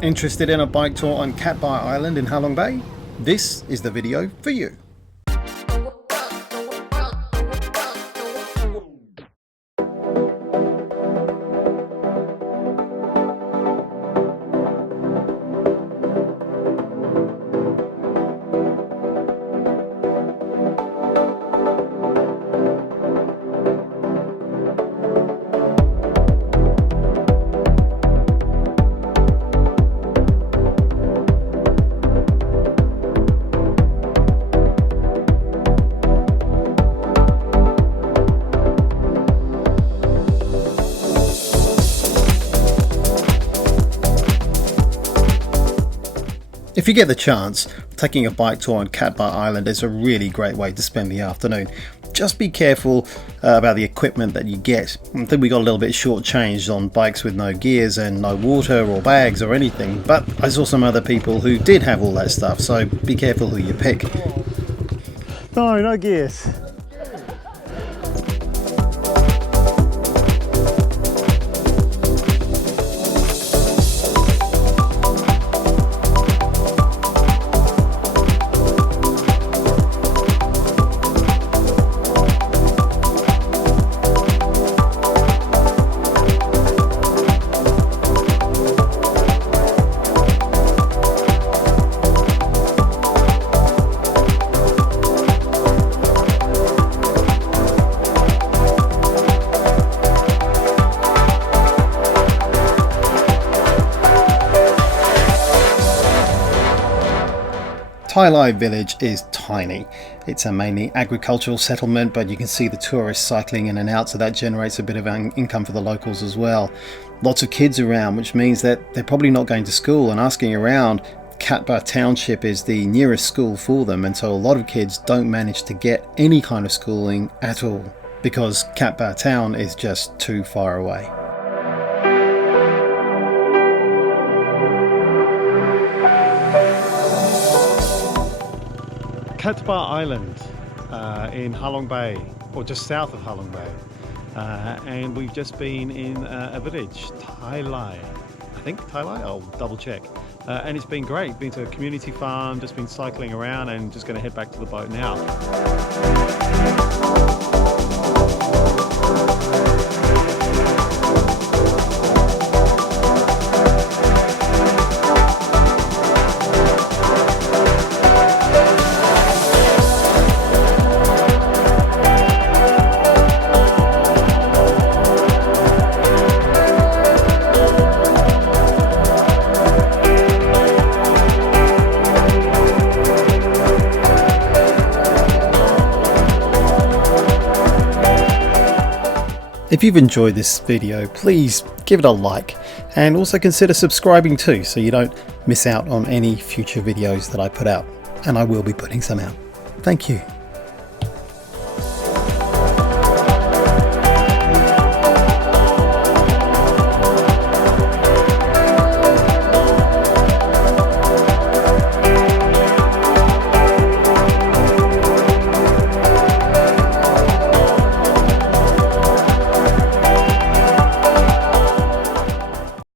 Interested in a bike tour on Cat Bar Island in Halong Bay? This is the video for you. If you get the chance, taking a bike tour on Cat Bar Island is a really great way to spend the afternoon. Just be careful about the equipment that you get. I think we got a little bit shortchanged on bikes with no gears and no water or bags or anything, but I saw some other people who did have all that stuff, so be careful who you pick. No gears. Tai Lai village is tiny. It's a mainly agricultural settlement, but you can see the tourists cycling in and out, so that generates a bit of income for the locals as well. Lots of kids around, which means that they're probably not going to school, and asking around, Cat Bar Township is the nearest school for them, and so a lot of kids don't manage to get any kind of schooling at all because Cat Bar Town is just too far away. Cat Bar Island in Halong Bay, or just south of Halong Bay, and we've just been in a village, Tai Lai. I think Tai Lai, I'll double check. And it's been great. Been to a community farm, just been cycling around, and just going to head back to the boat now. If you've enjoyed this video, please give it a like and also consider subscribing too, so you don't miss out on any future videos that I put out, and I will be putting some out. Thank you.